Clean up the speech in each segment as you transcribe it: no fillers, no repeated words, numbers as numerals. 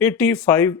85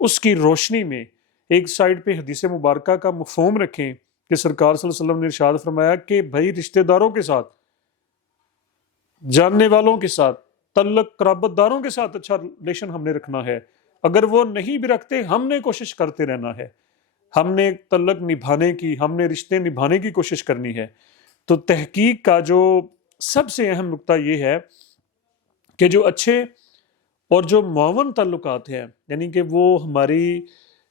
اس کی روشنی میں ایک سائڈ پہ حدیث مبارکہ کا مفہوم رکھیں کہ سرکار صلی اللہ علیہ وسلم نے ارشاد فرمایا کہ بھائی رشتہ داروں کے ساتھ، جاننے والوں کے ساتھ، تعلق قرابت داروں کے ساتھ اچھا ریلیشن ہم نے رکھنا ہے. اگر وہ نہیں بھی رکھتے ہم نے کوشش کرتے رہنا ہے، ہم نے تعلق نبھانے کی، ہم نے رشتے نبھانے کی کوشش کرنی ہے. تو تحقیق کا جو سب سے اہم نقطہ یہ ہے کہ جو اچھے اور جو معاون تعلقات ہیں، یعنی کہ وہ ہماری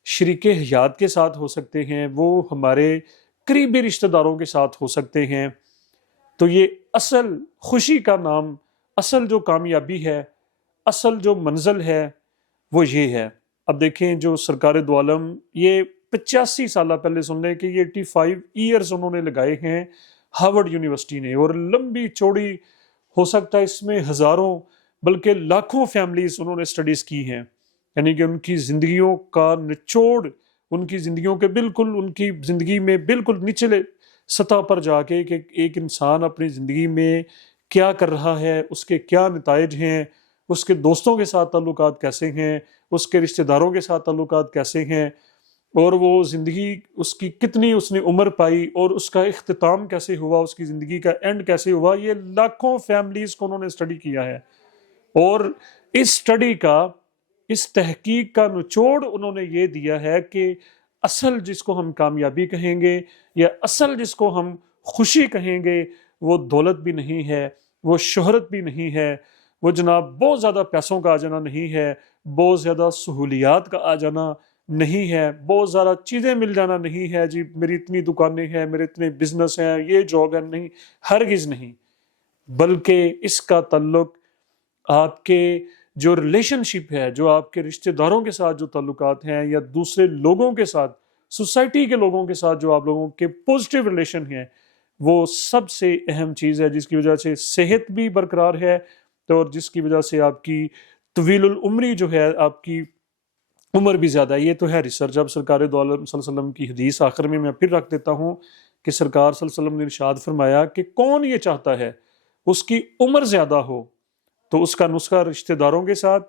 شریک حیات کے ساتھ ہو سکتے ہیں، وہ ہمارے قریبی رشتہ داروں کے ساتھ ہو سکتے ہیں. تو یہ اصل خوشی کا نام، اصل جو کامیابی ہے، اصل جو منزل ہے وہ یہ ہے. اب دیکھیں جو سرکار دو عالم، یہ 85 سالہ پہلے سن لیں کہ یہ 85 ایئرز انہوں نے لگائے ہیں ہارورڈ یونیورسٹی نے، اور لمبی چوڑی ہو سکتا ہے اس میں ہزاروں بلکہ لاکھوں فیملیز انہوں نے سٹڈیز کی ہیں. یعنی کہ ان کی زندگیوں کا نچوڑ، ان کی زندگیوں کے بالکل، ان کی زندگی میں بالکل نچلے سطح پر جا کے کہ ایک انسان اپنی زندگی میں کیا کر رہا ہے، اس کے کیا نتائج ہیں، اس کے دوستوں کے ساتھ تعلقات کیسے ہیں، اس کے رشتہ داروں کے ساتھ تعلقات کیسے ہیں، اور وہ زندگی اس کی کتنی اس نے عمر پائی، اور اس کا اختتام کیسے ہوا، اس کی زندگی کا اینڈ کیسے ہوا. یہ لاکھوں فیملیز کو انہوں نے اسٹڈی کیا ہے، اور اس اسٹڈی کا، اس تحقیق کا نچوڑ انہوں نے یہ دیا ہے کہ اصل جس کو ہم کامیابی کہیں گے یا اصل جس کو ہم خوشی کہیں گے، وہ دولت بھی نہیں ہے، وہ شہرت بھی نہیں ہے، وہ جناب بہت زیادہ پیسوں کا آ جانا نہیں ہے، بہت زیادہ سہولیات کا آ جانا نہیں ہے، بہت زیادہ چیزیں مل جانا نہیں ہے، جی میری اتنی دکانیں ہیں، میرے اتنے بزنس ہیں، یہ جاب ہے، نہیں، ہرگز نہیں. بلکہ اس کا تعلق آپ کے جو ریلیشن شپ ہے، جو آپ کے رشتہ داروں کے ساتھ جو تعلقات ہیں، یا دوسرے لوگوں کے ساتھ، سوسائٹی کے لوگوں کے ساتھ جو آپ لوگوں کے پوزیٹیو ریلیشن ہیں، وہ سب سے اہم چیز ہے، جس کی وجہ سے صحت بھی برقرار ہے، اور جس کی وجہ سے آپ کی طویل العمری جو ہے، آپ کی عمر بھی زیادہ ہے. یہ تو ہے ریسرچ. اب سرکار دو عالم صلی اللہ علیہ وسلم کی حدیث آخر میں پھر رکھ دیتا ہوں کہ سرکار صلی اللہ علیہ وسلم نے ارشاد فرمایا کہ کون یہ چاہتا ہے اس کی عمر زیادہ ہو، تو اس کا نسخہ رشتہ داروں کے ساتھ،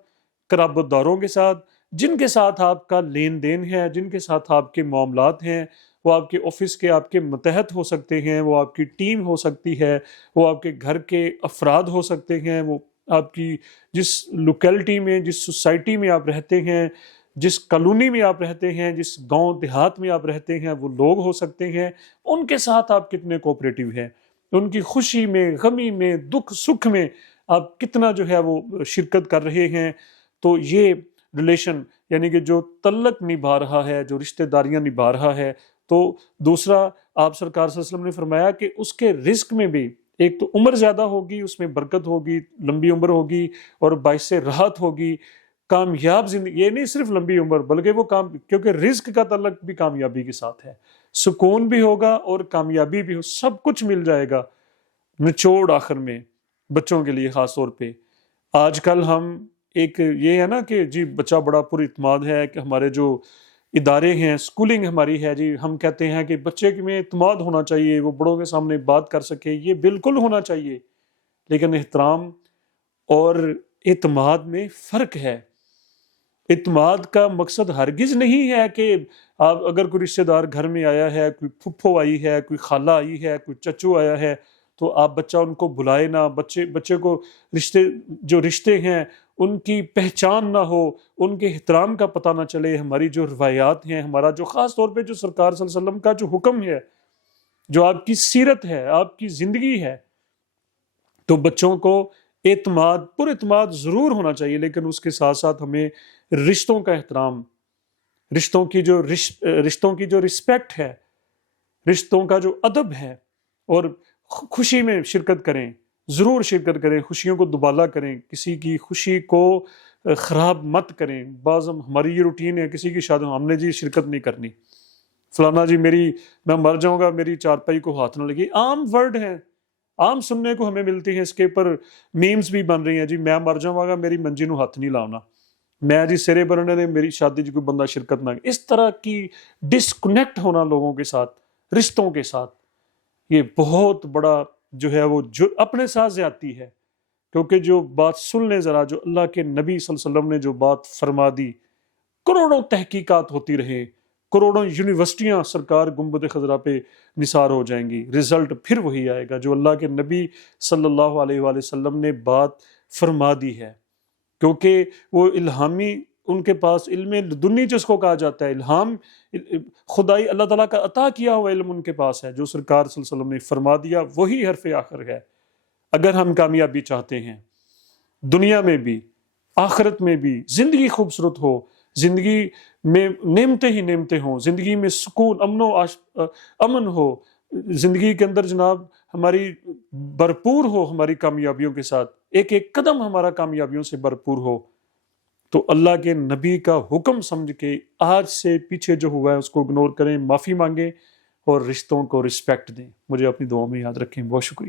قرابت داروں کے ساتھ، جن کے ساتھ آپ کا لین دین ہے، جن کے ساتھ آپ کے معاملات ہیں، وہ آپ کے آفس کے آپ کے متحد ہو سکتے ہیں، وہ آپ کی ٹیم ہو سکتی ہے، وہ آپ کے گھر کے افراد ہو سکتے ہیں، وہ آپ کی جس لوکیلٹی میں، جس سوسائٹی میں آپ رہتے ہیں، جس کالونی میں آپ رہتے ہیں، جس گاؤں دیہات میں آپ رہتے ہیں، وہ لوگ ہو سکتے ہیں. ان کے ساتھ آپ کتنے کوآپریٹو ہیں، ان کی خوشی میں، غمی میں، دکھ سکھ میں آپ کتنا جو ہے وہ شرکت کر رہے ہیں. تو یہ ریلیشن، یعنی کہ جو تعلق نبھا رہا ہے، جو رشتہ داریاں نبھا رہا ہے. تو دوسرا، آپ سرکار صلی اللہ علیہ وسلم نے فرمایا کہ اس کے رزق میں بھی ایک تو عمر زیادہ ہوگی، اس میں برکت ہوگی، لمبی عمر ہوگی، اور باعث راحت ہوگی، کامیاب زندگی. یہ نہیں صرف لمبی عمر، بلکہ وہ کیونکہ رزق کا تعلق بھی کامیابی کے ساتھ ہے، سکون بھی ہوگا اور کامیابی بھی ہو، سب کچھ مل جائے گا. نچوڑ آخر میں بچوں کے لیے خاص طور پہ آج کل ہم ایک یہ ہے نا کہ جی بچہ بڑا پر اعتماد ہے، کہ ہمارے جو ادارے ہیں، سکولنگ ہماری ہے جی، ہم کہتے ہیں کہ بچے میں اعتماد ہونا چاہیے، وہ بڑوں کے سامنے بات کر سکے. یہ بالکل ہونا چاہیے، لیکن احترام اور اعتماد میں فرق ہے. اعتماد کا مقصد ہرگز نہیں ہے کہ آپ اگر کوئی رشتہ دار گھر میں آیا ہے، کوئی پھپھو آئی ہے، کوئی خالہ آئی ہے، کوئی چچو آیا ہے، تو آپ بچہ ان کو بلائے نہ، بچے کو جو رشتے ہیں ان کی پہچان نہ ہو، ان کے احترام کا پتہ نہ چلے. ہماری جو روایات ہیں، ہمارا جو خاص طور پہ جو سرکار صلی اللہ علیہ وسلم کا جو حکم ہے، جو آپ کی سیرت ہے، آپ کی زندگی ہے، تو بچوں کو پر اعتماد ضرور ہونا چاہیے، لیکن اس کے ساتھ ساتھ ہمیں رشتوں کا احترام، رشتوں کی جو رسپیکٹ ہے، رشتوں کا جو ادب ہے، اور خوشی میں شرکت کریں، ضرور شرکت کریں، خوشیوں کو دوبالا کریں، کسی کی خوشی کو خراب مت کریں. ہماری یہ روٹین ہے، کسی کی شادی ہم نے جی شرکت نہیں کرنی، فلانا جی میں مر جاؤں گا، میری چارپائی کو ہاتھ نہ لگے. عام ورڈ ہیں، عام سننے کو ہمیں ملتی ہیں، اس کے اوپر میمز بھی بن رہی ہیں جی، میں مر جاؤں گا، میری منجی نو ہاتھ نہیں لاؤنا، میں جی سرے برنے نے میری شادی جی کوئی بندہ شرکت نہ. اس طرح کی ڈسکنیکٹ ہونا لوگوں کے ساتھ، رشتوں کے ساتھ، یہ بہت بڑا جو ہے وہ جو اپنے ساتھ زیادتی ہے. کیونکہ جو بات سن لیں ذرا، جو اللہ کے نبی صلی اللہ علیہ وسلم نے جو بات فرما دی، کروڑوں تحقیقات ہوتی رہیں، کروڑوں یونیورسٹیاں سرکار گنبد خضرا پہ نثار ہو جائیں گی، رزلٹ پھر وہی آئے گا جو اللہ کے نبی صلی اللہ علیہ وآلہ وسلم نے بات فرما دی ہے، کیونکہ وہ الہامی ان کے پاس علم لدنی جس کو کہا جاتا ہے، الہام خدائی اللہ تعالیٰ کا عطا کیا ہوا علم ان کے پاس ہے، جو سرکار صلی اللہ علیہ وسلم نے فرما دیا وہی حرف آخر ہے۔ اگر ہم کامیابی چاہتے ہیں دنیا میں بھی آخرت میں بھی، زندگی خوبصورت ہو، زندگی میں نعمتیں ہی نعمتیں ہوں، زندگی میں سکون امن ہو، زندگی کے اندر جناب ہماری بھرپور ہو ہماری کامیابیوں کے ساتھ، ایک ایک قدم ہمارا کامیابیوں سے بھرپور ہو، تو اللہ کے نبی کا حکم سمجھ کے آج سے پیچھے جو ہوا ہے اس کو اگنور کریں، معافی مانگیں اور رشتوں کو رسپیکٹ دیں۔ مجھے اپنی دعاؤں میں یاد رکھیں۔ بہت شکریہ۔